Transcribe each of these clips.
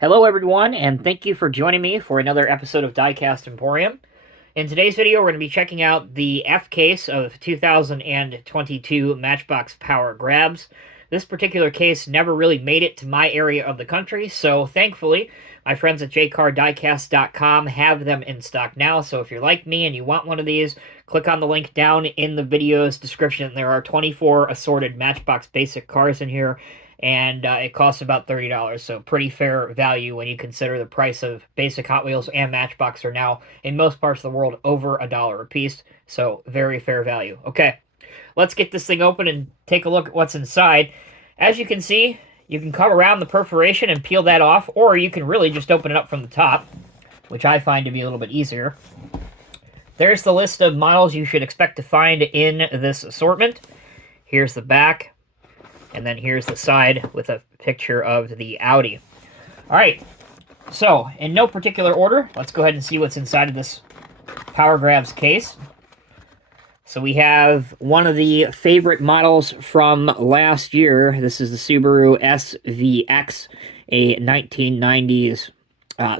Hello everyone, and thank you for joining me for another episode of Diecast Emporium. In today's video, we're going to be checking out the F case of 2022 Matchbox Power Grabs. This particular case never really made it to my area of the country, so thankfully, my friends at jcardiecast.com have them in stock now, so if you're like me and you want one of these, click on the link down in the video's description. There are 24 assorted Matchbox basic cars in here, and it costs about $30, so pretty fair value when you consider the price of basic Hot Wheels and Matchbox are now, in most parts of the world, over $1 a piece, so very fair value. Okay, let's get this thing open and take a look at what's inside. As you can see, you can cut around the perforation and peel that off, or you can really just open it up from the top, which I find to be a little bit easier. There's the list of models you should expect to find in this assortment. Here's the back. And then here's the side with a picture of the Audi. All right, so in no particular order, let's go ahead and see what's inside of this Power Grabs case. So we have one of the favorite models from last year. This is the Subaru SVX, a 1990s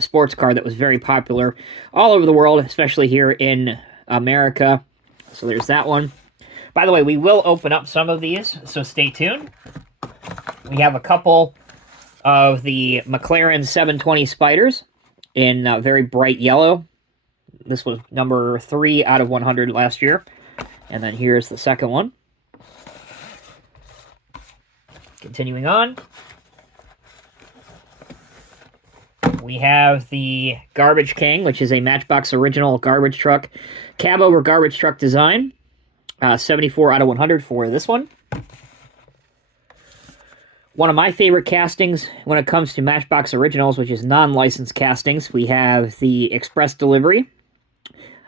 sports car that was very popular all over the world, especially here in America. So there's that one. By the way, we will open up some of these, so stay tuned. We have a couple of the McLaren 720 Spiders in very bright yellow. This was number 3 out of 100 last year. And then here's the second one. Continuing on. We have the Garbage King, which is a Matchbox original garbage truck. Cab over garbage truck design. 74 out of 100 for this one. One of my favorite castings when it comes to Matchbox Originals, which is non-licensed castings, we have the Express Delivery.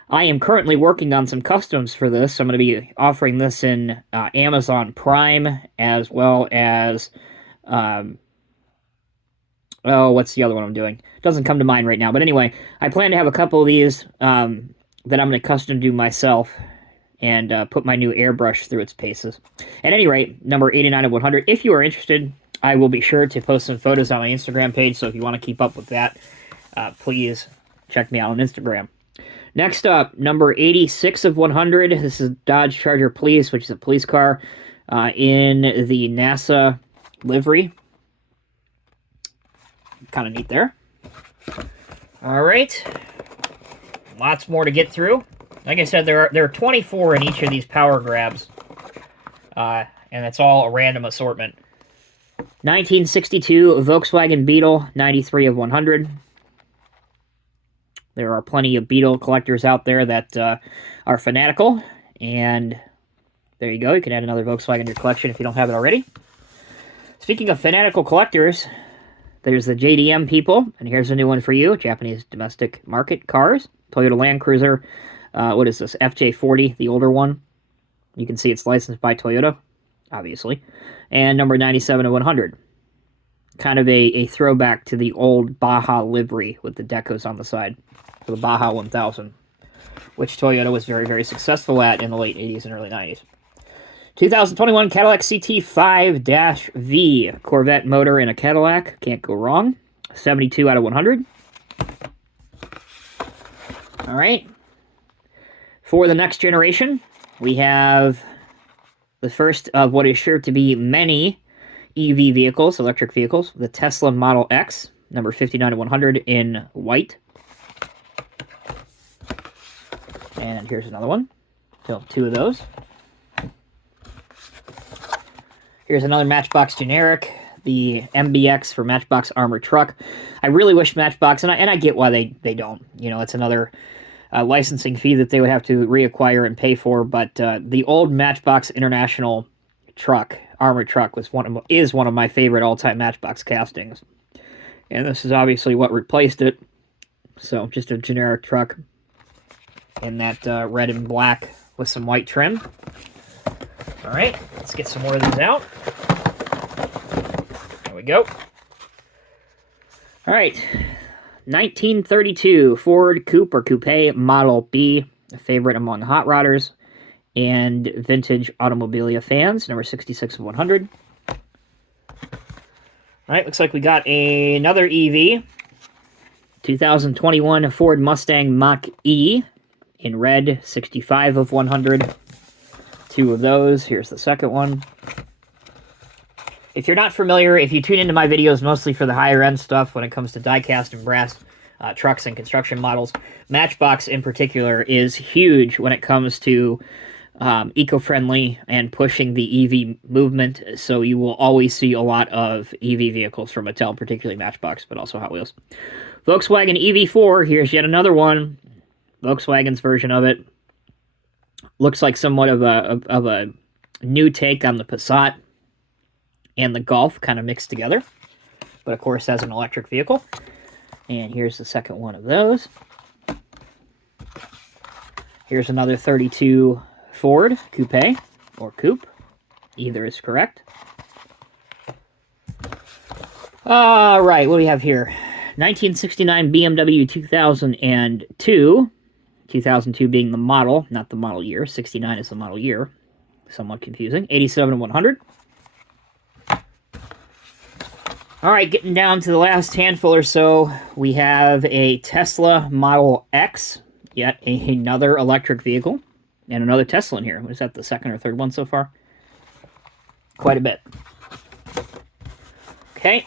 I am currently working on some customs for this. So I'm going to be offering this in Amazon Prime, as well as... what's the other one I'm doing? Doesn't come to mind right now. But anyway, I plan to have a couple of these that I'm going to custom do myself and put my new airbrush through its paces. At any rate, number 89 of 100. If you are interested, I will be sure to post some photos on my Instagram page, so if you want to keep up with that, please check me out on Instagram. Next up, number 86 of 100. This is Dodge Charger Police, which is a police car in the NASA livery. Kind of neat there. All right. Lots more to get through. Like I said, there are 24 in each of these Power Grabs, and it's all a random assortment. 1962 Volkswagen Beetle, 93 of 100. There are plenty of Beetle collectors out there that are fanatical, and there you go. You can add another Volkswagen to your collection if you don't have it already. Speaking of fanatical collectors, there's the JDM people, and here's a new one for you, Japanese domestic market cars. Toyota Land Cruiser. What is this? FJ40, the older one. You can see it's licensed by Toyota, obviously. And number 97 of 100. Kind of a throwback to the old Baja livery with the decos on the side. For the Baja 1000, which Toyota was very, very successful at in the late 80s and early 90s. 2021 Cadillac CT5-V. Corvette motor in a Cadillac. Can't go wrong. 72 out of 100. All right. For the next generation, we have the first of what is sure to be many EV vehicles, electric vehicles, the Tesla Model X, number 59 of 100 in white. And here's another one. So 2 of those. Here's another Matchbox generic, the MBX for Matchbox Armored Truck. I really wish Matchbox, and I get why they don't. You know, it's another licensing fee that they would have to reacquire and pay for, but the old Matchbox International truck, armored truck, is one of my favorite all-time Matchbox castings. And this is obviously what replaced it. So just a generic truck in that red and black with some white trim. All right, let's get some more of these out. There we go. All right, 1932 Ford Coupe or Coupe Model B, a favorite among hot rodders and vintage automobilia fans, number 66 of 100. All right, looks like we got another EV. 2021 Ford Mustang Mach-E in red, 65 of 100. 2 of those. Here's the second one. If you're not familiar, if you tune into my videos mostly for the higher-end stuff when it comes to die-cast and brass trucks and construction models, Matchbox in particular is huge when it comes to eco-friendly and pushing the EV movement, so you will always see a lot of EV vehicles from Mattel, particularly Matchbox, but also Hot Wheels. Volkswagen EV4, here's yet another one. Volkswagen's version of it. Looks like somewhat of a new take on the Passat and the Golf, kind of mixed together, but of course as an electric vehicle. And here's the second one of those. Here's another 32 Ford Coupe, or Coupe. Either is correct. All right, what do we have here? 1969 BMW 2002. 2002 being the model, not the model year. 69 is the model year. Somewhat confusing. 87 and 100. All right, getting down to the last handful or so, we have a Tesla Model X, yet another electric vehicle. And another Tesla in here. Was that the second or third one so far? Quite a bit. Okay.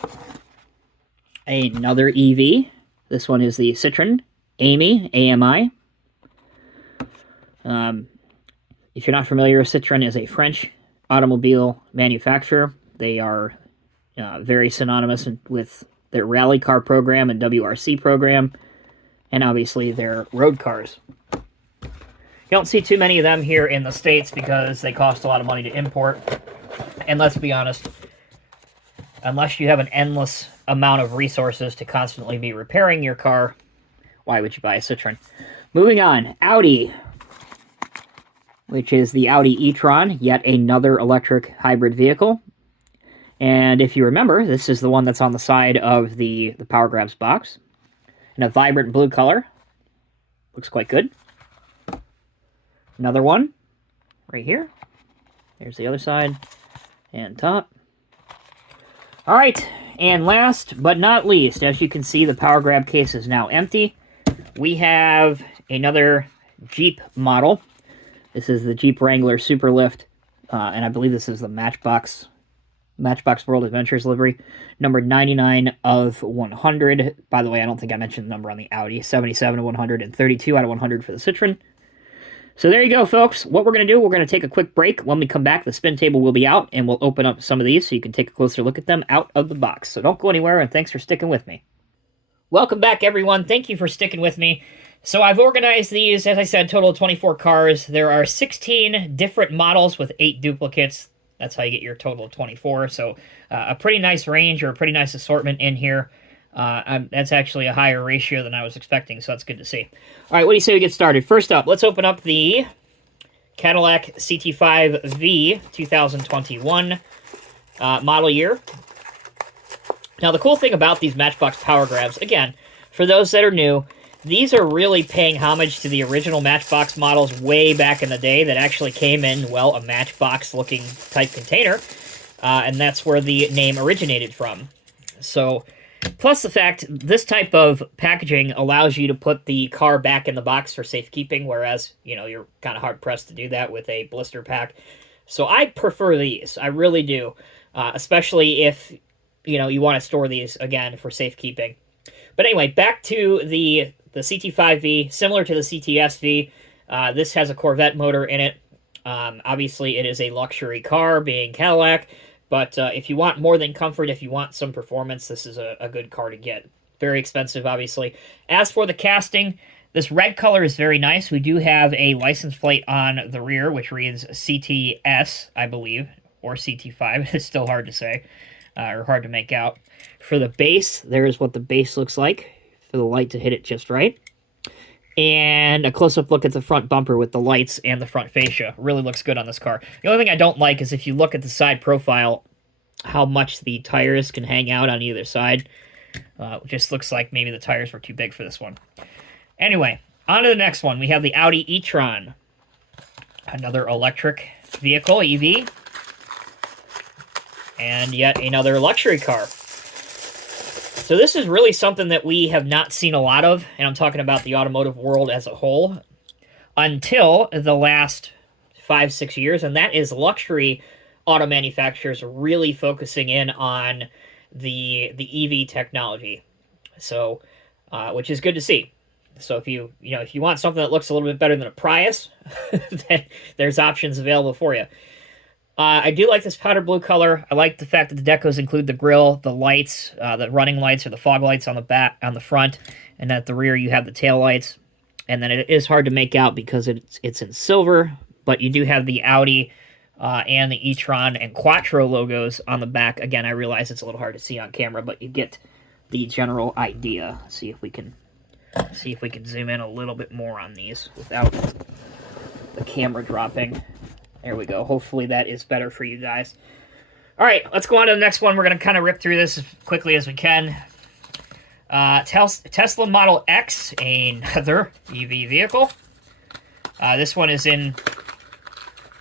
Another EV. This one is the Citroen AMI. If you're not familiar, Citroen is a French automobile manufacturer. They are very synonymous with their rally car program and WRC program, and obviously their road cars. You don't see too many of them here in the States because they cost a lot of money to import. And let's be honest, unless you have an endless amount of resources to constantly be repairing your car, why would you buy a Citroen? Moving on, Audi, which is the Audi e-tron, yet another electric hybrid vehicle. And if you remember, this is the one that's on the side of the Power Grabs box. In a vibrant blue color. Looks quite good. Another one, right here. Here's the other side, and top. All right, and last but not least, as you can see, the Power Grab case is now empty. We have another Jeep model. This is the Jeep Wrangler Superlift, and I believe this is the Matchbox World Adventures livery, numbered 99 of 100. By the way, I don't think I mentioned the number on the Audi. 77 of 100 and 32 out of 100 for the Citroen. So there you go, folks. What we're going to do, we're going to take a quick break. When we come back, the spin table will be out, and we'll open up some of these so you can take a closer look at them out of the box. So don't go anywhere, and thanks for sticking with me. Welcome back, everyone. Thank you for sticking with me. So I've organized these, as I said, total of 24 cars. There are 16 different models with 8 duplicates. That's how you get your total of 24. So a pretty nice range, or a pretty nice assortment in here. That's actually a higher ratio than I was expecting, so that's good to see. All right, what do you say we get started? First up, let's open up the Cadillac CT5V 2021 model year. Now, the cool thing about these Matchbox Power Grabs, again, for those that are new, these are really paying homage to the original Matchbox models way back in the day that actually came in, well, a Matchbox-looking type container, and that's where the name originated from. So, plus the fact, this type of packaging allows you to put the car back in the box for safekeeping, whereas, you know, you're kind of hard-pressed to do that with a blister pack. So I prefer these. I really do, especially if, you know, you want to store these, again, for safekeeping. But anyway, back to the CT5V, similar to the CTSV. This has a Corvette motor in it. Obviously, it is a luxury car, being Cadillac. But if you want more than comfort, if you want some performance, this is a good car to get. Very expensive, obviously. As for the casting, this red color is very nice. We do have a license plate on the rear, which reads CTS, I believe, or CT5. It's still hard to say, or hard to make out. For the base, there's what the base looks like, for the light to hit it just right. And a close-up look at the front bumper with the lights and the front fascia. Really looks good on this car. The only thing I don't like is if you look at the side profile, how much the tires can hang out on either side. It just looks like maybe the tires were too big for this one. Anyway, on to the next one. We have the Audi e-tron. Another electric vehicle, EV. And yet another luxury car. So this is really something that we have not seen a lot of, and I'm talking about the automotive world as a whole, until the last 5-6 years, and that is luxury auto manufacturers really focusing in on the EV technology. So, which is good to see. So if you want something that looks a little bit better than a Prius, then there's options available for you. I do like this powder blue color. I like the fact that the decos include the grille, the lights, the running lights or the fog lights on the back, on the front, and at the rear you have the tail lights. And then it is hard to make out because it's in silver, but you do have the Audi and the e-tron and Quattro logos on the back. Again, I realize it's a little hard to see on camera, but you get the general idea. Let's see if we can zoom in a little bit more on these without the camera dropping. There we go. Hopefully that is better for you guys. All right, let's go on to the next one. We're going to kind of rip through this as quickly as we can. Tesla Model X, another EV vehicle. This one is in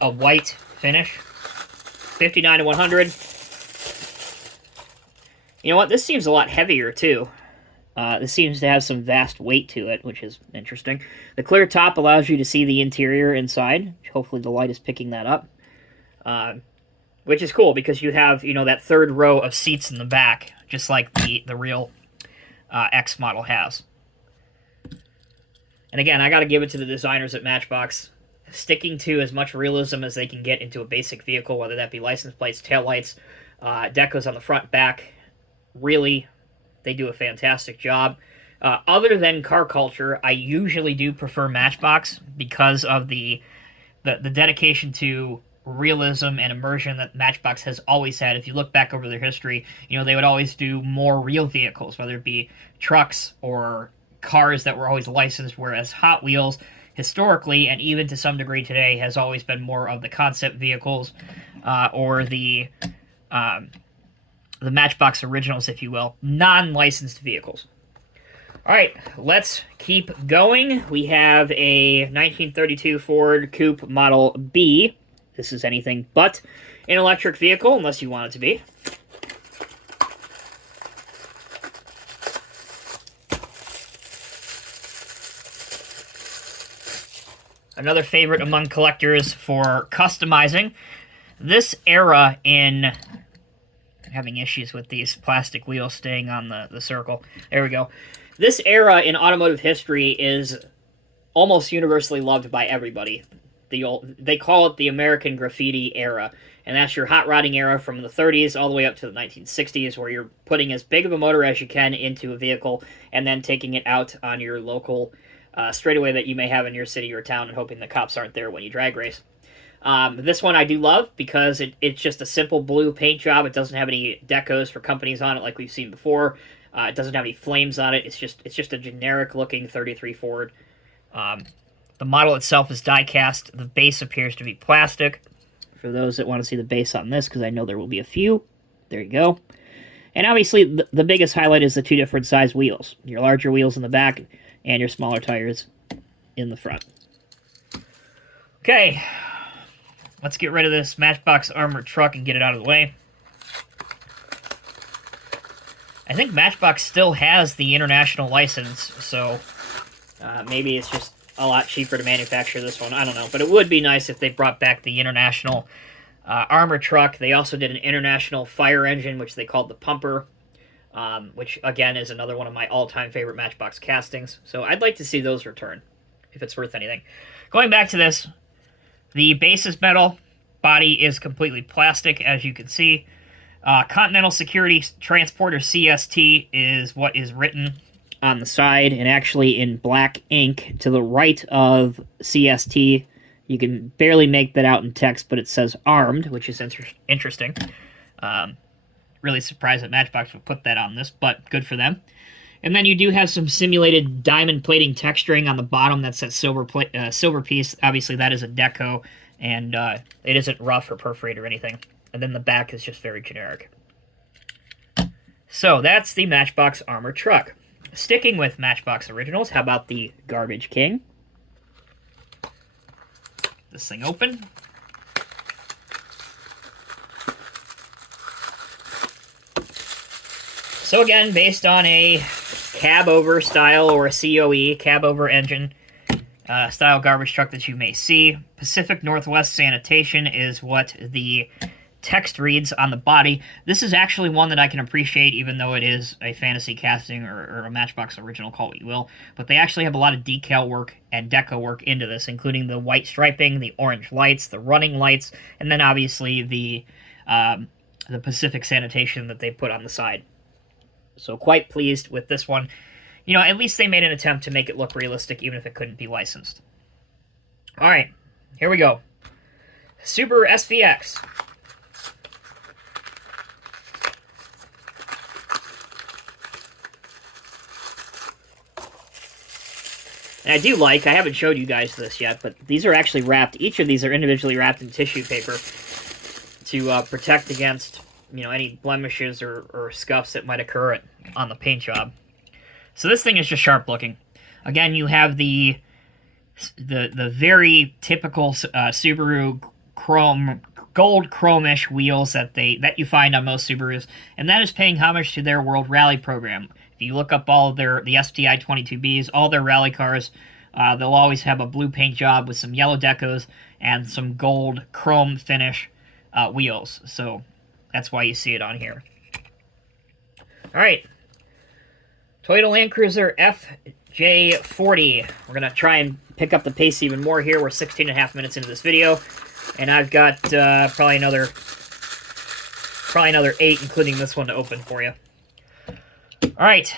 a white finish. 59 to 100. You know what? This seems a lot heavier, too. This seems to have some vast weight to it, which is interesting. The clear top allows you to see the interior inside. Hopefully the light is picking that up. Which is cool, because you have, that third row of seats in the back, just like the real X model has. And again, I got to give it to the designers at Matchbox, sticking to as much realism as they can get into a basic vehicle, whether that be license plates, taillights, decos on the front, back. Really, they do a fantastic job. Other than car culture, I usually do prefer Matchbox because of the dedication to realism and immersion that Matchbox has always had. If you look back over their history, they would always do more real vehicles, whether it be trucks or cars that were always licensed, whereas Hot Wheels, historically, and even to some degree today, has always been more of the concept vehicles, or the Matchbox originals, if you will, non-licensed vehicles. All right, let's keep going. We have a 1932 Ford Coupe Model B. This is anything but an electric vehicle, unless you want it to be. Another favorite among collectors for customizing. This era in... having issues with these plastic wheels staying on the circle. There we go. This era in automotive history is almost universally loved by everybody. They call it the American Graffiti era, and that's your hot rodding era from the 30s all the way up to the 1960s, where you're putting as big of a motor as you can into a vehicle and then taking it out on your local straightaway that you may have in your city or town and hoping the cops aren't there when you drag race. This one I do love because it's just a simple blue paint job. It doesn't have any decos for companies on it like we've seen before. It doesn't have any flames on it. It's just a generic looking 33 Ford. The model itself is die-cast. The base appears to be plastic. For those that want to see the base on this, because I know there will be a few, there you go. And obviously, the biggest highlight is the two different size wheels. Your larger wheels in the back and your smaller tires in the front. Okay, let's get rid of this Matchbox armored truck and get it out of the way. I think Matchbox still has the international license, so maybe it's just a lot cheaper to manufacture this one. I don't know, but it would be nice if they brought back the international armored truck. They also did an international fire engine, which they called the Pumper, which, again, is another one of my all-time favorite Matchbox castings. So I'd like to see those return, if it's worth anything. Going back to this, the base is metal, body is completely plastic, as you can see. Continental Security Transporter CST is what is written on the side, and actually in black ink to the right of CST. You can barely make that out in text, but it says armed, which is interesting. Really surprised that Matchbox would put that on this, but good for them. And then you do have some simulated diamond plating texturing on the bottom. That's that silver piece. Obviously, that is a deco, and it isn't rough or perforated or anything. And then the back is just very generic. So that's the Matchbox armored truck. Sticking with Matchbox originals, how about the Garbage King? This thing open. So again, based on a cab-over style or a COE, cab-over engine style garbage truck that you may see. Pacific Northwest Sanitation is what the text reads on the body. This is actually one that I can appreciate, even though it is a fantasy casting or a Matchbox original, call it what you will. But they actually have a lot of decal work and deco work into this, including the white striping, the orange lights, the running lights, and then obviously the Pacific Sanitation that they put on the side. So quite pleased with this one. You know, at least they made an attempt to make it look realistic, even if it couldn't be licensed. All right, here we go. Subaru SVX. And I do like, I haven't showed you guys this yet, but these are actually wrapped, each of these are individually wrapped in tissue paper to protect against, you know, any blemishes or scuffs that might occur on the paint job. So this thing is just sharp looking. Again, you have the very typical Subaru gold chromish wheels that you find on most Subarus, and that is paying homage to their World Rally program. If you look up all of the STI 22Bs, all their rally cars, they'll always have a blue paint job with some yellow decos and some gold chrome finish wheels. So that's why you see it on here. All right. Toyota Land Cruiser FJ40. We're going to try and pick up the pace even more here. We're 16 and a half minutes into this video, and I've got probably another 8, including this one, to open for you. All right.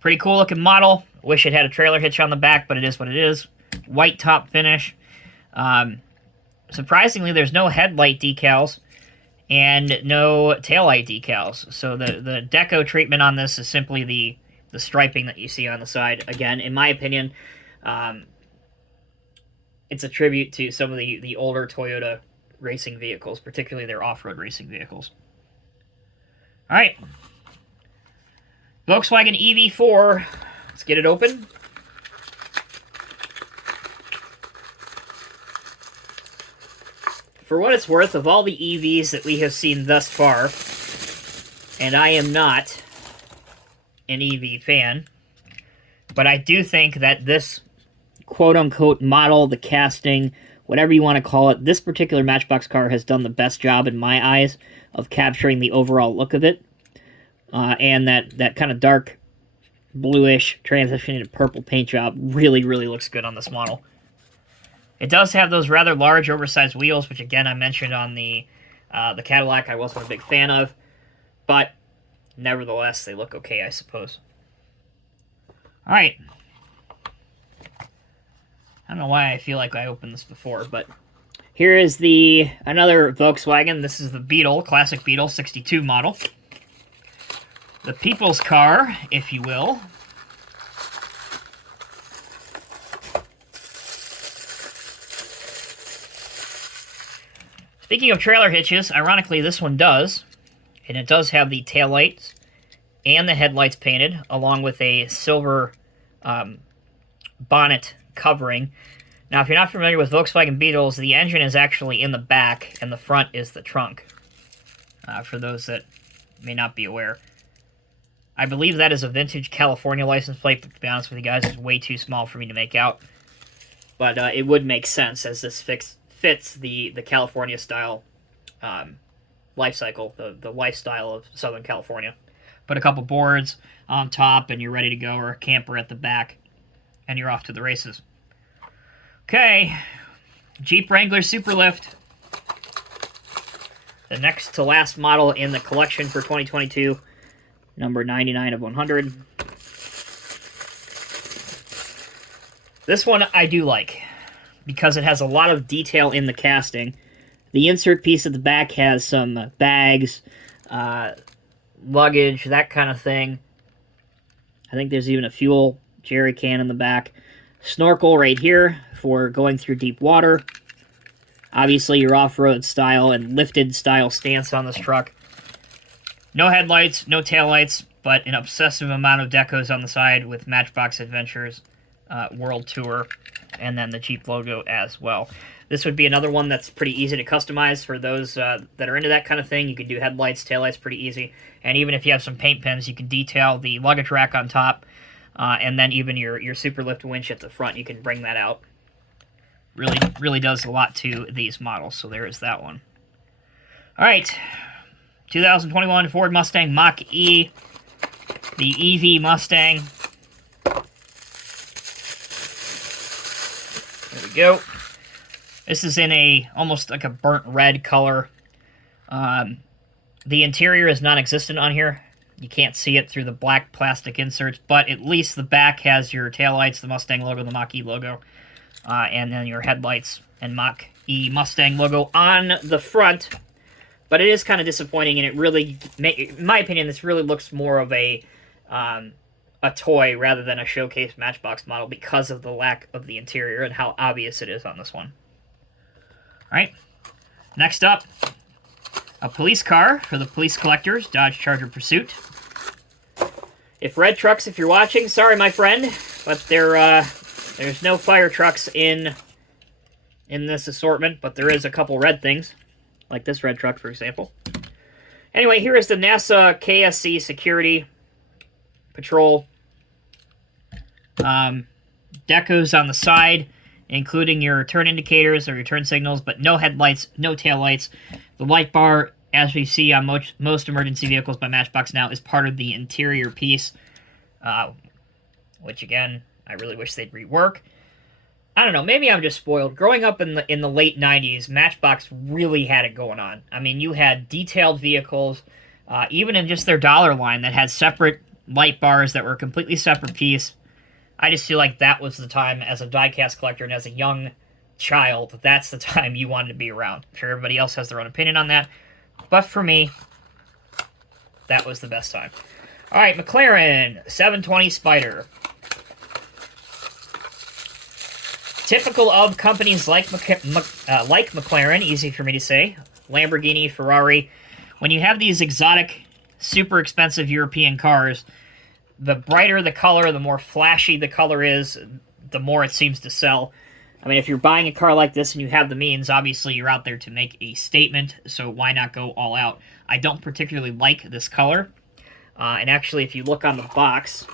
Pretty cool looking model. Wish it had a trailer hitch on the back, but it is what it is. White top finish. Surprisingly, there's no headlight decals and no taillight decals. So the deco treatment on this is simply the striping that you see on the side. Again, in my opinion, it's a tribute to some of the older Toyota racing vehicles, particularly their off-road racing vehicles. All right. Volkswagen EV4. Let's get it open. For what it's worth, of all the EVs that we have seen thus far, and I am not an EV fan, but I do think that this quote-unquote model, the casting, whatever you want to call it, this particular Matchbox car has done the best job in my eyes of capturing the overall look of it, and that kind of dark bluish transition into purple paint job really, really looks good on this model. It does have those rather large, oversized wheels, which, again, I mentioned on the Cadillac I wasn't a big fan of. But, nevertheless, they look okay, I suppose. All right. I don't know why I feel like I opened this before, but here is another Volkswagen. This is the Beetle, classic Beetle, 62 model. The people's car, if you will. Speaking of trailer hitches, ironically this one does, and it does have the taillights and the headlights painted, along with a silver bonnet covering. Now, if you're not familiar with Volkswagen Beetles, the engine is actually in the back, and the front is the trunk, for those that may not be aware. I believe that is a vintage California license plate, but to be honest with you guys, it's way too small for me to make out. But it would make sense, as this fits the California-style life cycle, the lifestyle of Southern California. Put a couple boards on top, and you're ready to go, or a camper at the back, and you're off to the races. Okay, Jeep Wrangler Superlift. The next to last model in the collection for 2022, number 99 of 100. This one I do like, because it has a lot of detail in the casting. The insert piece at the back has some bags, luggage, that kind of thing. I think there's even a fuel jerry can in the back. Snorkel right here for going through deep water. Obviously your off-road style and lifted style stance on this truck. No headlights, no taillights, but an obsessive amount of decos on the side with Matchbox Adventures World Tour, and then the Jeep logo as well. This would be another one that's pretty easy to customize for those that are into that kind of thing. You can do headlights, taillights pretty easy, and even if you have some paint pens, you can detail the luggage rack on top, and then even your super lift winch at the front, you can bring that out. Really does a lot to these models, so there is that one. All right, 2021 Ford Mustang Mach-E, the EV Mustang. There we go. This is in almost like a burnt red color. The interior is non-existent on here. You can't see it through the black plastic inserts, but at least the back has your taillights, the Mustang logo, the Mach-E logo, and then your headlights and Mach-E Mustang logo on the front. But it is kind of disappointing, and it really, in my opinion, this really looks more of a toy rather than a showcase Matchbox model because of the lack of the interior and how obvious it is on this one. All right, next up, a police car for the police collectors, Dodge Charger Pursuit. If red trucks, if you're watching, sorry, my friend, but there's no fire trucks in this assortment, but there is a couple red things, like this red truck, for example. Anyway, here is the NASA KSC Security Patrol. Decos on the side, including your turn indicators or your turn signals, but no headlights, no taillights. The light bar, as we see on most emergency vehicles by Matchbox now, is part of the interior piece, which, again, I really wish they'd rework. I don't know, maybe I'm just spoiled. Growing up in the late 90s, Matchbox really had it going on. I mean, you had detailed vehicles, even in just their dollar line, that had separate light bars that were a completely separate piece. I just feel like that was the time as a diecast collector and as a young child, that's the time you wanted to be around. I'm sure everybody else has their own opinion on that, but for me, that was the best time. All right, McLaren 720 Spider. Typical of companies like McLaren, easy for me to say, Lamborghini, Ferrari, when you have these exotic, super expensive European cars, the brighter the color, the more flashy the color is, the more it seems to sell. I mean, if you're buying a car like this and you have the means, obviously you're out there to make a statement, so why not go all out? I don't particularly like this color, and actually if you look on the box,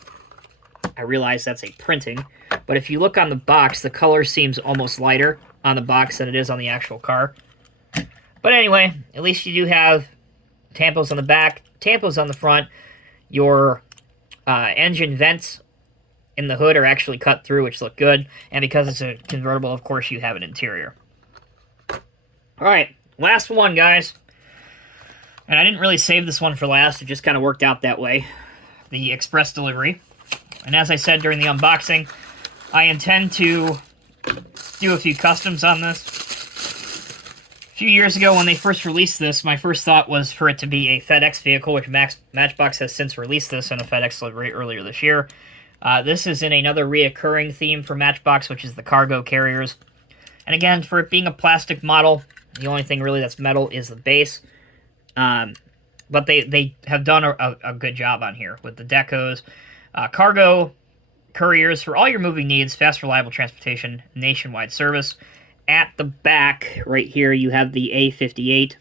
I realize that's a printing, but if you look on the box, the color seems almost lighter on the box than it is on the actual car. But anyway, at least you do have tampos on the back, tampos on the front. Your engine vents in the hood are actually cut through, which look good. And because it's a convertible, of course, you have an interior. All right, last one, guys. And I didn't really save this one for last. It just kind of worked out that way. The express delivery. And as I said during the unboxing, I intend to do a few customs on this. A few years ago when they first released this, my first thought was for it to be a FedEx vehicle, which Matchbox has since released this in a FedEx delivery earlier this year. This is in another reoccurring theme for Matchbox, which is the cargo carriers. And again, for it being a plastic model, the only thing really that's metal is the base. But they have done a good job on here with the decos. Cargo couriers for all your moving needs, fast, reliable transportation, nationwide service. At the back, right here, you have the A58,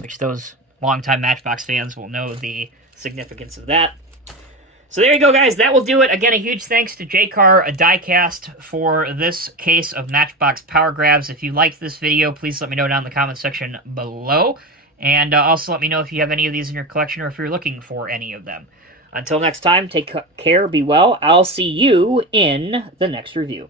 which those longtime Matchbox fans will know the significance of that. So there you go, guys. That will do it. Again, a huge thanks to Diecast, a Diecast, for this case of Matchbox Power Grabs. If you liked this video, please let me know down in the comment section below. And also let me know if you have any of these in your collection or if you're looking for any of them. Until next time, take care, be well. I'll see you in the next review.